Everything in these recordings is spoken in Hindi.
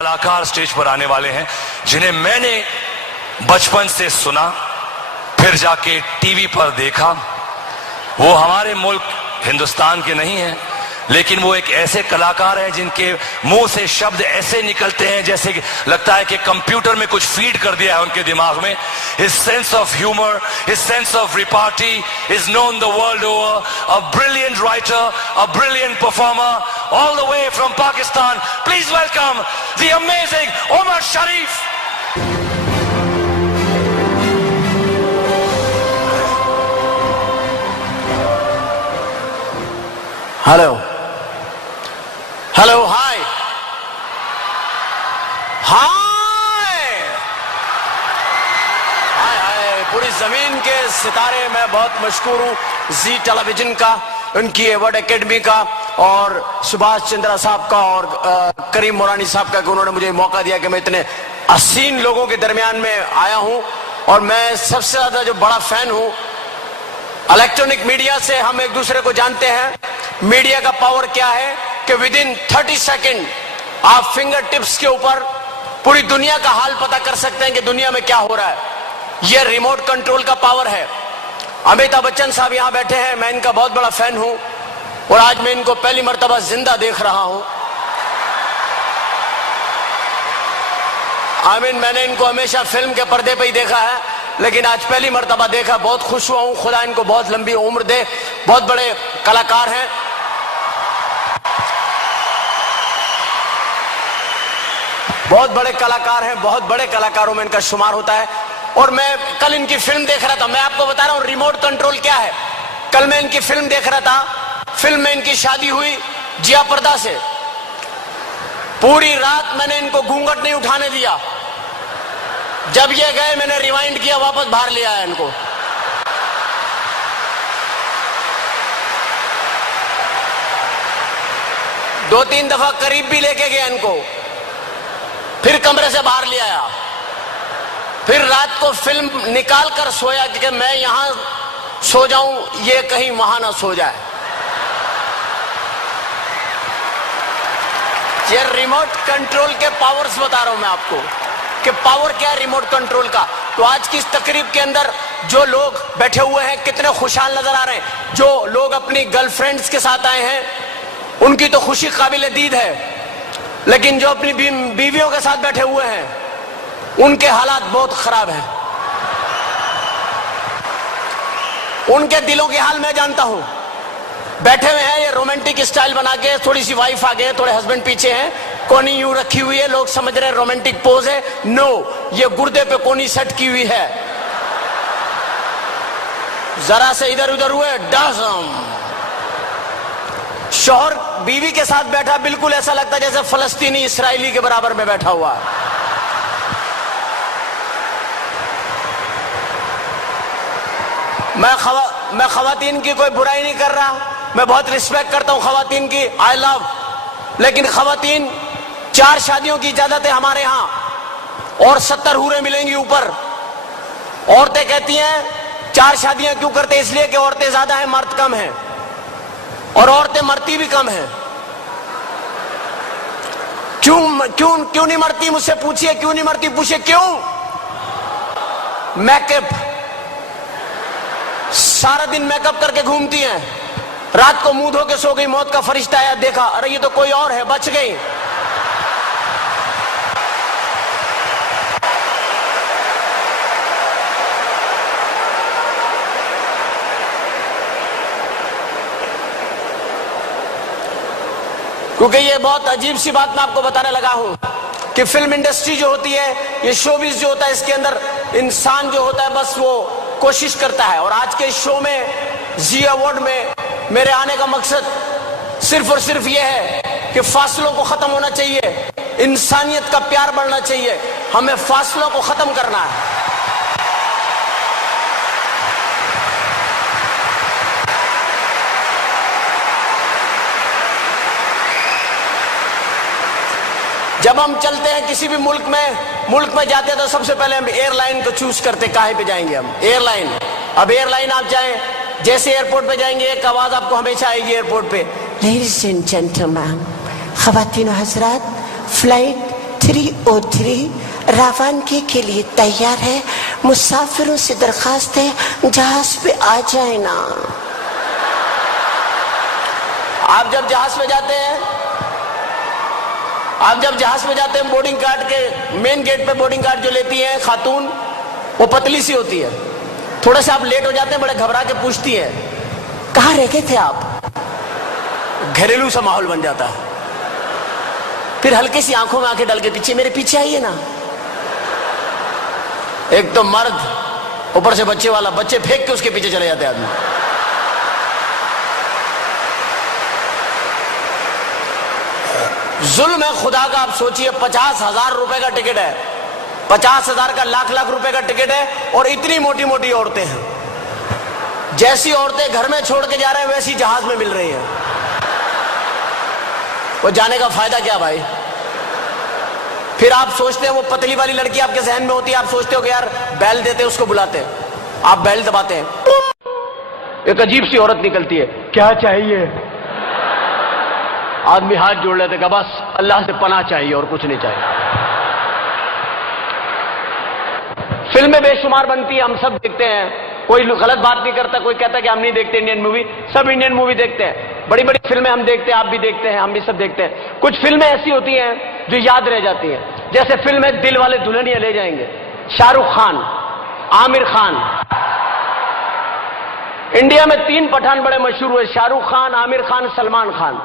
कलाकार स्टेज पर आने वाले हैं जिन्हें मैंने बचपन से सुना, फिर जाके टीवी पर देखा। वो हमारे मुल्क हिंदुस्तान के नहीं हैं, लेकिन वो एक ऐसे कलाकार हैं जिनके मुंह से शब्द ऐसे निकलते हैं जैसे कि लगता है कि कंप्यूटर में कुछ फीड कर दिया है उनके दिमाग में। His sense of humor, his sense of repartee is known the world over. A brilliant writer, a brilliant performer, all the way from Pakistan. Please welcome the amazing Omar Sharif. Hello hello hi hi hi hi पूरी जमीन के सितारे, मैं बहुत मशहूर हूँ जी टेलीविजन का, उनकी अवार्ड एकेडमी का, और सुभाष चंद्रा साहब का, और करीम मोरानी साहब का, कि उन्होंने मुझे मौका दिया कि मैं इतने हसीन लोगों के दरमियान में आया हूँ। और मैं सबसे ज्यादा जो बड़ा फैन हूँ, इलेक्ट्रॉनिक मीडिया से हम एक दूसरे को जानते हैं। मीडिया का पावर क्या है कि विद इन 30 सेकेंड आप फिंगर टिप्स के ऊपर पूरी दुनिया का हाल पता कर सकते हैं कि दुनिया में क्या हो रहा है। यह रिमोट कंट्रोल का पावर है। अमिताभ बच्चन साहब यहां बैठे हैं, मैं इनका बहुत बड़ा फैन हूं और आज मैं इनको पहली मर्तबा जिंदा देख रहा हूं। मैंने इनको हमेशा फिल्म के पर्दे पे ही देखा है, लेकिन आज पहली मर्तबा देखा, बहुत खुश हुआ हूं। खुदा इनको बहुत लंबी उम्र दे। बहुत बड़े कलाकार हैं। बहुत बड़े कलाकार हैं, बहुत बड़े कलाकारों में इनका शुमार होता है। और मैं कल इनकी फिल्म देख रहा था, मैं आपको बता रहा हूं रिमोट कंट्रोल क्या है। कल मैं इनकी फिल्म देख रहा था, फिल्म में इनकी शादी हुई जिया पर्दा से। पूरी रात मैंने इनको घूंघट नहीं उठाने दिया। जब ये गए मैंने रिवाइंड किया, वापस बाहर ले आया इनको। दो तीन दफा करीब भी लेके गया इनको, फिर कमरे से बाहर ले आया, फिर रात को फिल्म निकाल कर सोया कि मैं यहां सो जाऊं, ये कहीं वहां ना सो जाए। ये रिमोट कंट्रोल के पावर्स बता रहा हूं मैं आपको कि पावर क्या है रिमोट कंट्रोल का। तो आज की इस तकरीब के अंदर जो लोग बैठे हुए हैं कितने खुशहाल नजर आ रहे हैं। जो लोग अपनी गर्लफ्रेंड्स के साथ आए हैं उनकी तो खुशी काबिल दीद है, लेकिन जो अपनी बीवियों के साथ बैठे हुए हैं उनके हालात बहुत खराब हैं। उनके दिलों के हाल मैं जानता हूं। बैठे हुए हैं ये रोमांटिक स्टाइल बना के, थोड़ी सी वाइफ आगे है, थोड़े हस्बैंड पीछे हैं, कोनी यूं रखी हुई है, लोग समझ रहे हैं रोमांटिक पोज है। नो, ये गुर्दे पे कोनी सेट की हुई है। जरा से इधर उधर हुए डज़म। शौहर बीवी के साथ बैठा, बिल्कुल ऐसा लगता है जैसे फलस्तीनी इसराइली के बराबर में बैठा हुआ है। मैं खवातीन की कोई बुराई नहीं कर रहा, मैं बहुत रिस्पेक्ट करता हूं खवातीन की, आई लव। लेकिन खवातीन 4 शादियों की इजाजत है हमारे यहां और 70 हूरें मिलेंगी ऊपर। औरतें कहती हैं 4 शादियां क्यों करते, इसलिए कि औरतें ज्यादा हैं, मर्द कम हैं, और औरतें मरती भी कम हैं। क्यों नहीं मरती, मुझसे पूछिए क्यों नहीं मरती, पूछिए क्यों। मेकअप, सारा दिन मेकअप करके घूमती हैं, रात को मुंह धो के सो गई, मौत का फरिश्ता आया, देखा अरे ये तो कोई और है, बच गई। क्योंकि ये बहुत अजीब सी बात मैं आपको बताने लगा हूं कि फिल्म इंडस्ट्री जो होती है, ये शोबिज जो होता है, इसके अंदर इंसान जो होता है बस वो कोशिश करता है। और आज के शो में, जी अवार्ड में मेरे आने का मकसद सिर्फ और सिर्फ ये है कि फासलों को खत्म होना चाहिए, इंसानियत का प्यार बढ़ना चाहिए, हमें फासलों को खत्म करना है। जब हम चलते हैं किसी भी मुल्क में जाते हैं तो सबसे पहले हम एयरलाइन को चूज करते, काहे पे जाएंगे हम, एयरलाइन। अब एयरलाइन आप जाएं, जैसे एयरपोर्ट पे जाएंगे एक आवाज आपको हमेशा आएगी एयरपोर्ट पे, लेडीज एंड जेंटलमैन, खवातीन हजरात, फ्लाइट O3 रवानगी के लिए तैयार है। मुसाफिरों से दरखास्त है जहाज पे आ जाए ना। आप जब जहाज में जाते हैं, बोर्डिंग कार्ड के मेन गेट पे बोर्डिंग कार्ड जो लेती हैं खातून, वो पतली सी होती है। थोड़ा सा आप लेट हो जाते हैं, बड़े घबरा के पूछती है कहाँ रह गए थे आप। घरेलू सा माहौल बन जाता है। फिर हल्की सी आंखों में आंखें डाल के पीछे, मेरे पीछे आइए ना। एक तो मर्द, ऊपर से बच्चे वाला, बच्चे फेंक के उसके पीछे चले जाते हैं आदमी। जुल्म है खुदा का। आप सोचिए, 50,000 रुपए का टिकट है, 50,000 का लाख रुपए का टिकट है, और इतनी मोटी मोटी औरतें हैं। जैसी औरतें घर में छोड़ के जा रहे हैं वैसी जहाज में मिल रही हैं। वो जाने का फायदा क्या भाई। फिर आप सोचते हैं, वो पतली वाली लड़की आपके जहन में होती है, आप सोचते हो कि यार बैल देते, उसको बुलाते हैं, आप बैल दबाते हैं, एक अजीब सी औरत निकलती है, क्या चाहिए। आदमी हाथ जोड़ लेते हैं, बस अल्लाह से पनाह चाहिए और कुछ नहीं चाहिए। फिल्में बेशुमार बनती है, हम सब देखते हैं, कोई गलत बात नहीं करता। कोई कहता है कि हम नहीं देखते इंडियन मूवी, सब इंडियन मूवी देखते हैं। बड़ी बड़ी फिल्में हम देखते हैं, आप भी देखते हैं, हम भी सब देखते हैं। कुछ फिल्में ऐसी होती हैं जो याद रह जाती हैं, जैसे फिल्म है दिल वाले दुल्हनिया ले जाएंगे, शाहरुख खान, आमिर खान। इंडिया में 3 पठान बड़े मशहूर हुए, शाहरुख खान, आमिर खान, सलमान खान।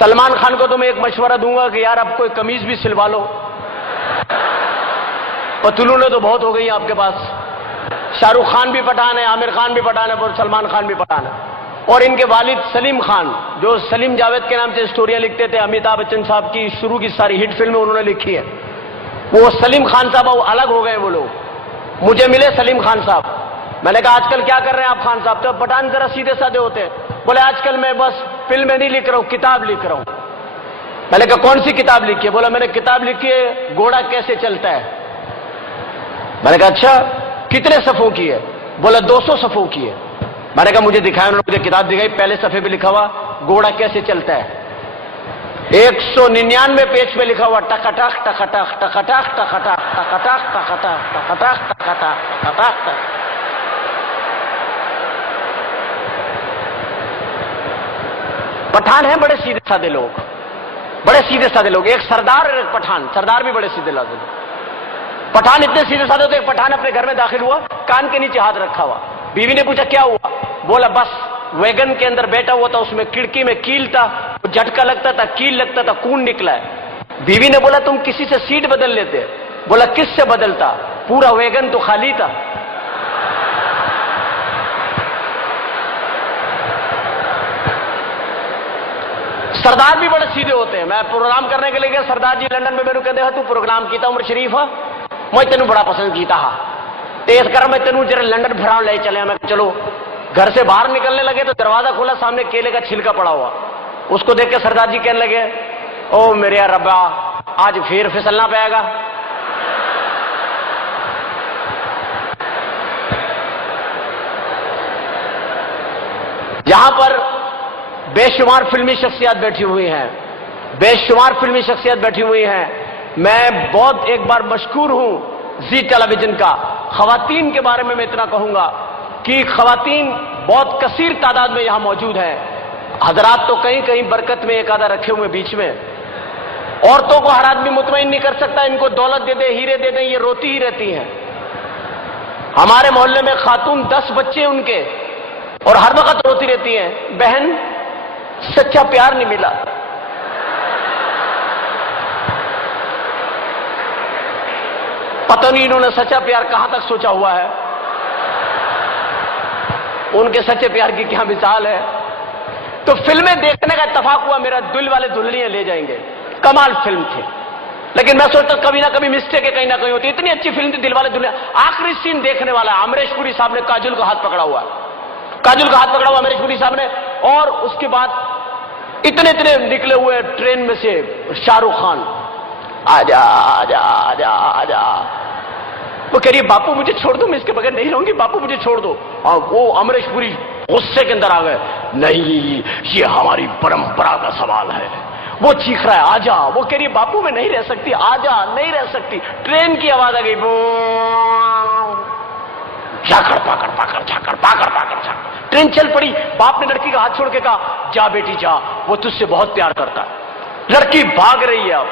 सलमान खान को तो मैं एक मशवरा दूंगा कि यार अब कोई कमीज भी सिलवा लो, पतलूने तो बहुत हो गई है आपके पास। शाहरुख खान भी पठान है, आमिर खान भी पठान है, और सलमान खान भी पठान है। और इनके वालिद सलीम खान, जो सलीम जावेद के नाम से स्टोरियां लिखते थे, अमिताभ बच्चन साहब की शुरू की सारी हिट फिल्में उन्होंने लिखी है, वो सलीम खान साहब वो अलग हो गए। वो लोग मुझे मिले, सलीम खान साहब, मैंने कहा आजकल क्या कर रहे हैं आप खान साहब। तो पठान जरा सीधे साधे होते हैं, बोले आजकल मैं बस फिल्में नहीं लिख रहा हूं, किताब लिख रहा हूं। मैंने कहा कौन सी किताब लिखी है। बोला मैंने किताब लिखी है घोड़ा कैसे चलता है। मैंने कहा अच्छा, कितने सफ़ों की है। बोला 200 सफ़ों की है। मैंने कहा मुझे दिखाया, उन्होंने मुझे किताब दिखाई, पहले सफ़े पे लिखा हुआ घोड़ा कैसे चलता है, 199 पेज पे लिखा हुआ टकटक टकटक टकटक टकटक टकटक टकटक टकटक टकटक टकटक। पठान है बड़े सीधे साधे लोग, बड़े सीधे साधे लोग। एक सरदार और एक पठान, सरदार भी बड़े सीधे साधे लोग। पठान इतने सीधे साधे होते, एक पठान अपने घर में दाखिल हुआ, कान के नीचे हाथ रखा हुआ। बीवी ने पूछा क्या हुआ। बोला बस वैगन के अंदर बैठा हुआ था, उसमें खिड़की में कील था, झटका लगता था, कील लगता था, खून निकला है। बीवी ने बोला तुम किसी से सीट बदल लेते। बोला किससे बदलता, पूरा वैगन तो खाली था। सरदार भी बड़े सीधे होते हैं। मैं प्रोग्राम करने के लिए गया, सरदार जी लंदन में मेरे कहते तू प्रोग्राम किया उमर शरीफ है, मैं तेन बड़ा पसंद किया हा, तो इस कर मैं तेन जरा लंदन फिराव ले चले। मैं चलो। घर से बाहर निकलने लगे तो दरवाजा खोला, सामने केले का छिलका पड़ा हुआ। उसको देख के सरदार जी कहने लगे ओ मेरे रब्बा आज फिर फिसलना पाएगा। यहां पर बेशुमार फिल्मी शख्सियत बैठी हुई हैं, बेशुमार फिल्मी शख्सियत बैठी हुई हैं। मैं बहुत एक बार मशकूर हूं जी टेलीविजन का। खवातीन के बारे में मैं इतना कहूंगा कि खवातीन बहुत कसीर तादाद में यहां मौजूद हैं। हजरात तो कहीं कहीं बरकत में एक आधा रखे हुए बीच में। औरतों को हर आदमी मुतमईन नहीं कर सकता, इनको दौलत दे दे, हीरे दे दे, ये रोती ही रहती हैं। हमारे मोहल्ले में खातून 10 बच्चे उनके, और हर वक्त रोती रहती हैं, बहन सच्चा प्यार नहीं मिला। पता नहीं इन्होंने सच्चा प्यार कहां तक सोचा हुआ है, उनके सच्चे प्यार की क्या मिसाल है। तो फिल्में देखने का इत्तेफाक हुआ, मेरा दिल वाले दुल्हनिया ले जाएंगे, कमाल फिल्म थी। लेकिन मैं सोचता कभी ना कभी मिस्टेक है, कहीं ना कहीं होती। इतनी अच्छी फिल्म थी दिल वाले दुल्हनिया। आखिरी सीन देखने वाला है, अमरीश पुरी साहब ने काजुल का हाथ पकड़ा हुआ है, काजुल का हाथ पकड़ा हुआ अमरीश पुरी साहब ने, और उसके बाद इतने इतने निकले हुए ट्रेन में से शाहरुख खान, आजा आजा आजा आजा। वो कह रही है बापू मुझे छोड़ दो, मैं इसके बगैर नहीं रहूंगी, बापू मुझे छोड़ दो। और वो अमरीश पुरी गुस्से के अंदर आ गए, नहीं ये हमारी परंपरा का सवाल है, वो चीख रहा है आजा, वो कह रही है बापू मैं नहीं रह सकती, आजा, नहीं रह सकती। ट्रेन की आवाज आ गई, झाकड़ पाकड़ पाकड़ झाकड़ पाकड़ पाकड़ झाकड़। ट्रेन चल पड़ी। बाप ने लड़की का हाथ छोड़ के कहा जा बेटी जा, वो तुझसे बहुत प्यार करता है। लड़की भाग रही है। अब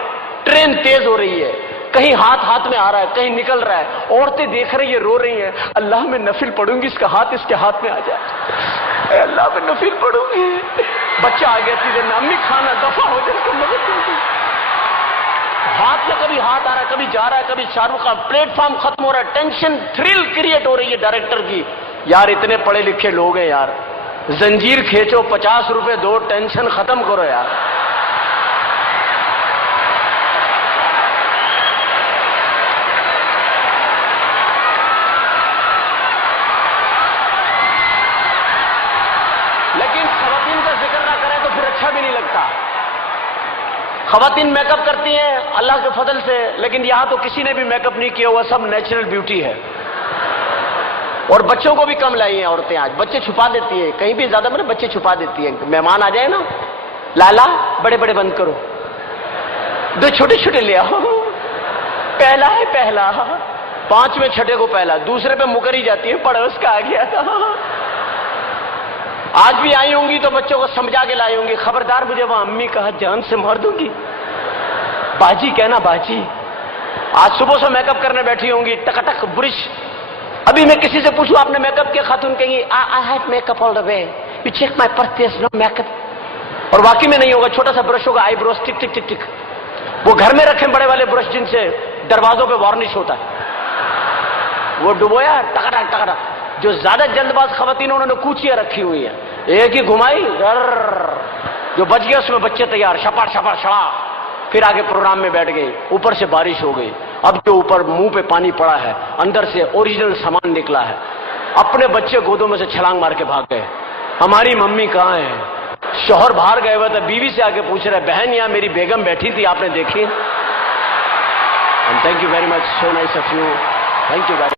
ट्रेन तेज हो रही है, कहीं हाथ हाथ में आ रहा है, कहीं निकल रहा है। औरतें देख रही है, रो रही हैं, अल्लाह मैं नफिल पढ़ूंगी, इसका हाथ इसके हाथ में आ जाए, अल्लाह मैं नफिल पढ़ूंगी। बच्चा आ गया सीधे, अम्मी खाना दफा हो जाए, मदद करती। हाथ में कभी हाथ आ रहा है, कभी जा रहा है, कभी शाहरुख का प्लेटफॉर्म खत्म हो रहा है। टेंशन थ्रिल क्रिएट हो रही है डायरेक्टर की। यार इतने पढ़े लिखे लोग हैं यार, जंजीर खींचो, 50 रुपए दो, टेंशन खत्म करो यार। लेकिन खवातीन का जिक्र ना करें तो फिर अच्छा भी नहीं लगता। खवातीन मेकअप करती हैं अल्लाह के फजल से, लेकिन यहां तो किसी ने भी मेकअप नहीं किया हुआ, सब नेचुरल ब्यूटी है। और बच्चों को भी कम लाई हैं औरतें आज, बच्चे छुपा देती है, कहीं भी ज्यादा मतलब बच्चे छुपा देती है। मेहमान आ जाए ना, लाला बड़े बड़े बंद करो, दो छोटे छोटे ले आओ, पहला है पहला, 5वें छठे को पहला, दूसरे पे मुकरी जाती है, पड़ोस का आ गया था। आज भी आई होंगी तो बच्चों को समझा के लाई होंगी, खबरदार मुझे वहां अम्मी कहा जान से मार दूंगी, बाजी कहना बाजी। आज सुबह से मेकअप करने बैठी होंगी, टकटक ब्रश। अभी मैं किसी से पूछूं आपने मेकअप किया, खातून कहेंगी I have makeup all the way, you check my purchase, no makeup. और वाकई में नहीं होगा, छोटा सा ब्रश होगा, आईब्रोज टिक टिक टिक टिक। वो घर में रखे बड़े वाले ब्रश जिनसे दरवाजों पे वार्निश होता है, वो डुबोया टकटक टकटक। जो ज्यादा जल्दबाज खवातीन उन्होंने कूचियां रखी हुई है, एक ही घुमाई जो बच गया उसमें बच्चे तैयार, शपाट शपाट छड़ा, फिर आगे प्रोग्राम में बैठ गई। ऊपर से बारिश हो गई, अब जो ऊपर मुंह पे पानी पड़ा है, अंदर से ओरिजिनल सामान निकला है। अपने बच्चे गोदों में से छलांग मार के भाग गए, हमारी मम्मी कहाँ है। शौहर बाहर गए हुए थे, बीवी से आके पूछ रहे बहन यहाँ मेरी बेगम बैठी थी, आपने देखी? And thank you very much, so nice of you, thank you very